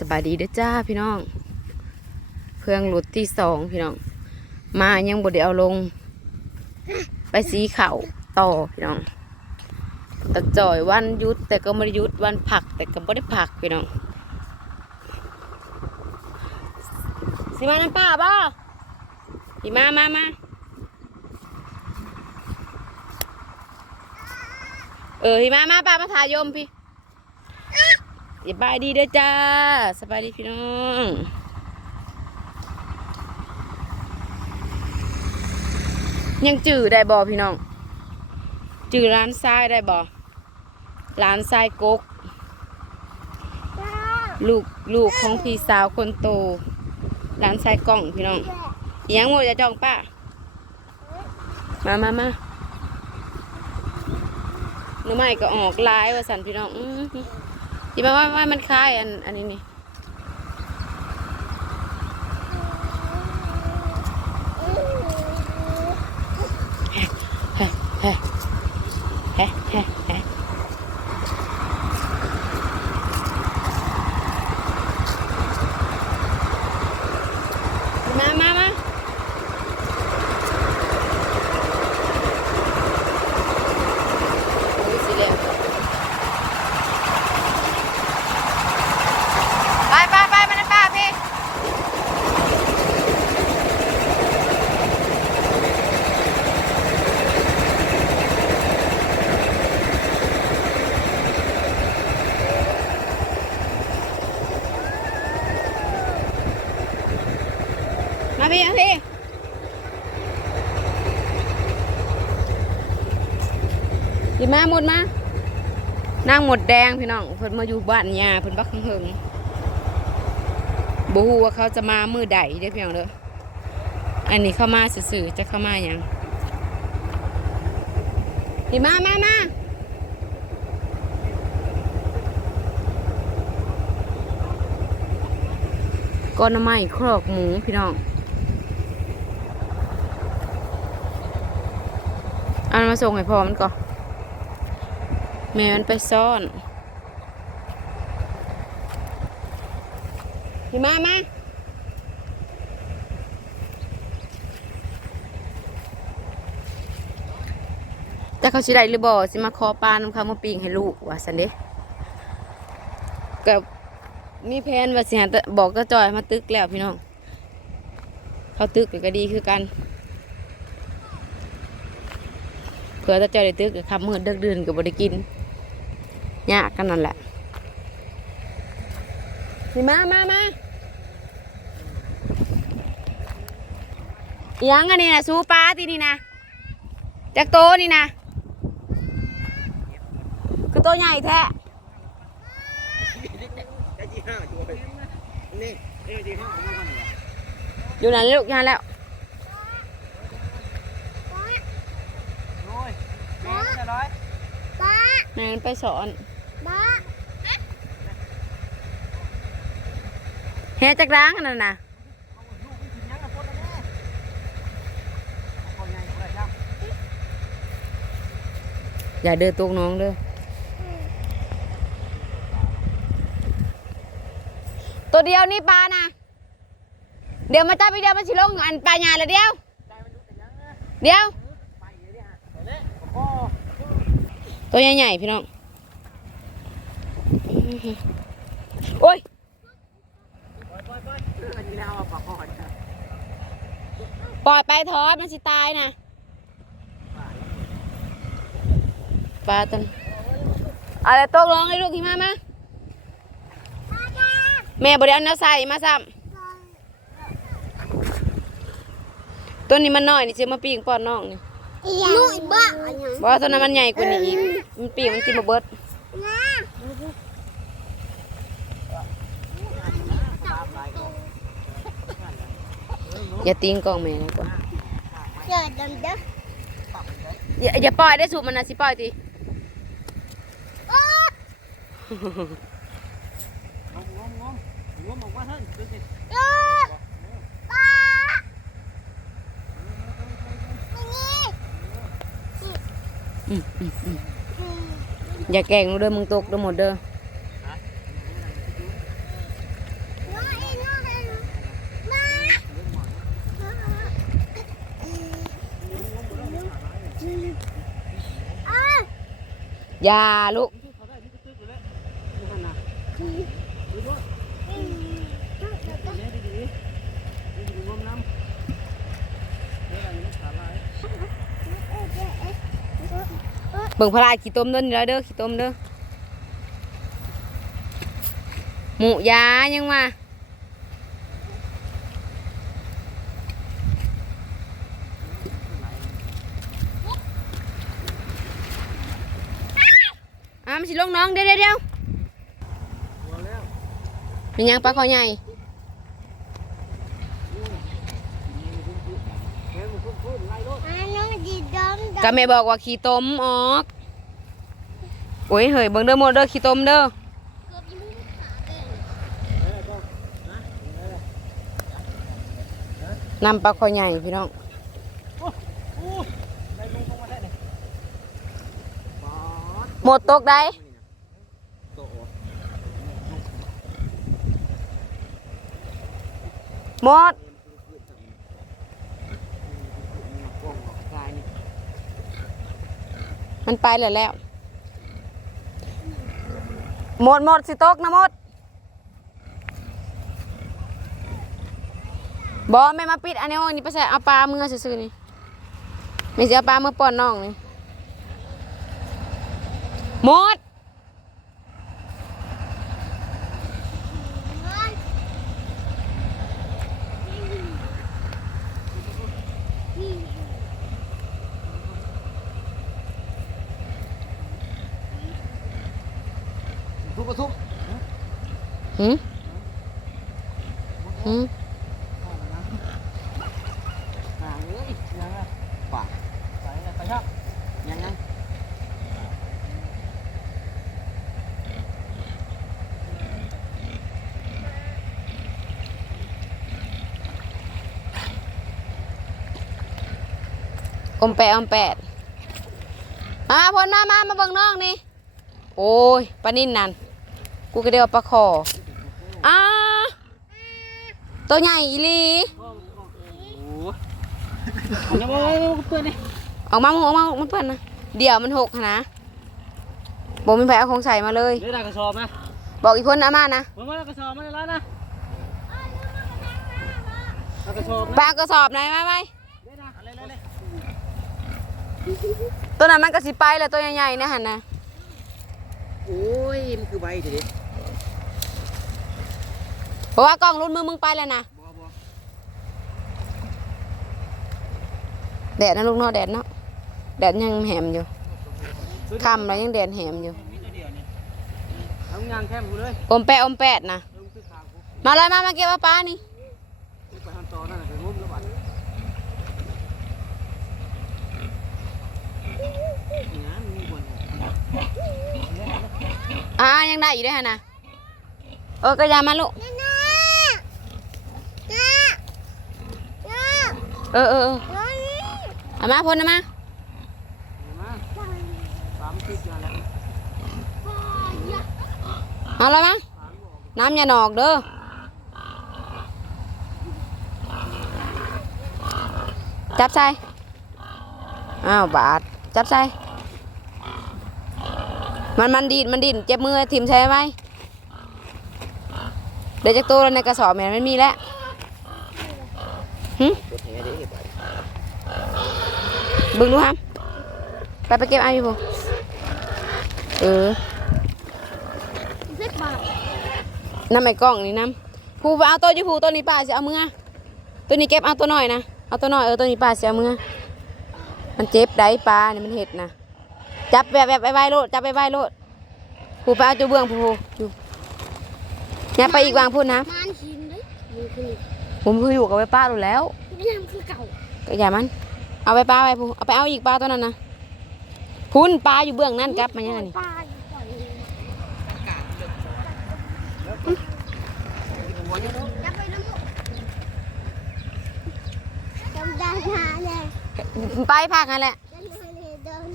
สบายดีเด้อจ้าพี่น้อง เพื่องรถที่สองพี่น้อง มายังบ่ได้เอาลง ไปสีเขาต่อพี่น้องตะจ่อยวันยุดแต่ก็ไม่ได้ยุดวันผัก แต่ก็ไม่ได้ผักพี่น้องสิมาน้ำป้าบ่สิมามามาเออสิมามาป้ามาถ่ายยมพี่ สบายดีเด้อจ้าสบายดีพี่น้องยังจือได้บ่พี่น้อง จือร้านทรายได้บ่ร้านทรายกก ลูกลูกของพี่สาวคนโตร้านทรายกล่องพี่น้องยังหมจะจองป้ามามามาหน้ำไม้ก็ออกลายว่าสันพี่น้อง ที่แปลว่าว่ามันคล้ายอันอันนี้นี่เฮ้เฮ้เฮ้เฮ้เฮ้มามามาโอ้ยสิเร็ว ไปไปไปมาในป่าพี่ มาพี่มาพี่พี่มาหมดมานางหมดแดงพี่น้องเพิ่นมาอยู่บ้านยาเพิ่นบักเฮงๆบ่ฮู้ว่าเขาจะมามือใดเด้อพี่น้องเด้ออันนี้เข้ามาซื่อจะเข้ามายังพี่มามามาก้อนไม้ครอกหมูพี่น้อง อามาส่งให้พ่อมันก่อนแม่มันไปซ่อนพี่มามาแต่เขาสิได้หรือบ่สิมาขอปลาน้ำเขามาปิ้งให้ลูกว่าสันเด้กับมีแผนว่าสิหาบอกก็จอยมาตึกแล้วพี่น้อง เขาตึกก็ดีคือกัน เผื่อถ้าเจ้าได้ตึกก็ขับมืดเดึกดื่นก็บ่ได้กินยากกันนั่นแหละนี่มามามาอิหยังอันนี้นะซูปลาที่นี่นะจากโตนี่นะคือโตใหญ่แท้อยู่นั่นลูกยานแล้ว นั่นไปสอนแฮจักร้างอันนั่นนะ nhắn là con nè con nhảy của này sao อย่าเดินตกน้องเด้อตัวเดียวนี่ปลานะเดี๋ยวมาจับไปเดียวมาชิลงอันปลาหยาละเดียว เดี๋ยว ตัวใหญ่ๆพี่น้อง โอ้ยปล่อยไปทอดมันสิตายนะปลาตันอะไรตกลงให้ลูกที่มามาแม่บริเอาเนื้อใส่มาซ้ำตัวนี้มันน้อยนี่จะมาปีงปอนน้องนี่ นุ่ยบ้าอันยังบอกว่าตัวนั้นมันใหญ่กว่านี้อีก มันปีงมันกินมาเบิดอย่าตีงกล้องแม่นะก่อนเกิดดำเด้ออย่าอย่าปล่อยได้สูบมันนะสิปล่อยที ngom ngom ngom ngom một quá hơn được đi เออป้า อย่าแกงเด้อมึงตกเด้อหมดเด้ออย่าลูก บิ่งพลายขี้ต้มเด้อนี่แล้วเด้อขี้ต้มเด้อหมูยายังมาอะมันสิลงน้องเดี๋ยวเดี๋ยวเดี๋ยวตัวแล้วเป็นยังปลาคอใหญ่ เฮ้ยมันพุ่งๆไล่รถ อันน้องดีดมด ก็แม่บอกว่าขี้ต้มออกโอ้ยเฮ้ยเบิ่งเด้อหมดเด้อขี้ต้มเด้อเกือบยิ้มขาเด้นำปลาคอใหญ่พี่น้องหมดตกได้หมด มันไปแล้วแล้วหมดหมดสิตกนะหมดบอไม่มาปิดอันนี้โอ้นี่ไปใส่เอาปลาเมื่อซื้อๆนี่ไม่ใช่เอาปลาเมื่อป้อนน้องนี่หมด ทุบกระทุบ หืมหืม ห่างเลยยังไงป่าไปเลยไปครับ ยังไงอมแปะอมแปดมาพลมามามาเบิ่งน้องนี่ โอ้ยปลานิ่นนั่น กูก็เดียวปลาคอ ตัวใหญ่อีหลีโอ้อันนี้ว่าเพื่อนนี่ออกมามึงออกมามันเปื้อนนะเดี๋ยวมันหกหั้นนะบอกมีไผเอาของใส่มาเลยเดี๋ยวได้กระสอบนะบอกอีพ่นอามานะผมว่ากระสอบมาแล้วนะเอากระสอบไปนะเอากระสอบไหนมาไปเดี๋ยวนะอะไรเลยตัวนั้นมันก็สิไปแล้วตัวใหญ่ๆเนะหันนะโอ้ยมันคือใบเด็ด เพราะว่ากล้องรุ่นมือมึงไปแล้วนะบัวบัวแดดนะลูกเนาะแดดเนาะแดดยังแหมอยู่คำแล้วยังแดดแหมอยู่มีตัวเดียวนี่เอางานแคมกูเลยอมแปะอมแปดนะลงซื้อขางกูมาเลยมามาเก็บปลานี่ไปทำต่อนั่นไปงุ้มแล้วบัดนี่นะมีบวนอ่ายังได้อยู่ด้วยฮะนะเออกระยามาลูก น้าน้าน้าน้า เออเออเออน้าเอามาพ่นเอามามาสามสิบอาล้วเอาเลยมาน้ำอย่าหนอกเด้อจับใส่อ้าวบาดจับใส่มันมันดีดมันดีดเจ็บมือทิ่มใช่ไหมเดี๋ยวจากตัวแล้วในกระสอบแม่นมันมีแล้วหึ บึงดูครับไปไปเก็บเอาอยู่พวเออเล็กบ่าวน้ำไอ้กล้องนี่น้ำผู้ไปเอาตัวอยู่ผู้ตัวนี้ป้าจะเอามือตัวนี้เก็บเอาตัวน้อยนะเอาตัวน้อยเออตัวนี้ป้าจะเอามือมันเจ็บได้ปลาเนี่ยมันเห็ดนะจับแบบแบบไปไว้โลดจับไปไว้โลดผู้ไปเอาตัวเบื้องผู้ผู้อยู่เนี่ยไปอีกวางพูดนะมันหินเลยมันคือผมคืออยู่กับไว้ป้าดูแล้วนี่มันคือเก่าก็อย่ามัน เอาไปปลาไปผู้เอาไปเอาอีกปลาตัวนั้นนะพุ่นปลาอยู่เบื้องนั่นกลับมายังไงนี่ปลาอยู่ก่อนเลยจะไปน้ำมุกจำได้หาเลยไปภาคนั่นแหละจำได้เลยเดิน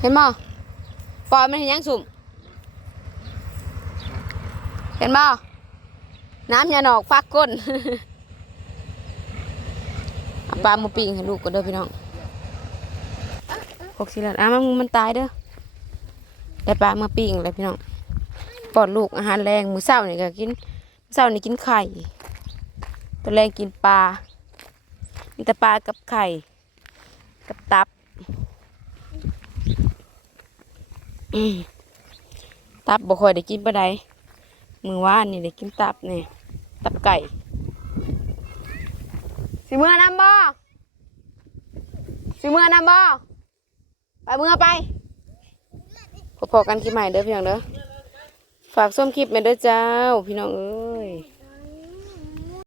เห็นบ่ปล่อยมันเห็นยังสุ่ม เห็นบ่น้ำยาหนอกฟักก้นเอา ปลาหมูปิงให้ลูกก็เด้อพี่น้องหกสิแล้วอะมันมันตายเด้อได้ปลาเมื่อปิ้งเลยพี่น้องปอนลูกอาหารแรงมื้อเช้านี่ก็กินมื้อเช้านี่กินไข่ตอนแรงกินปลามีแต่ปลากับไข่ กับตับตับบ่ค่อยได้กินปาใดมือว่านนี่ได้กินตับนี่ตับไก่ สิเมื่อนำบ่สิเมื่อนำบ่ไปเมื่อไปพอๆกันคลิปใหม่เด้อพี่น้องเด้อฝากส้มคลิปแม่เด้อเจ้า พี่น้องเอ้ย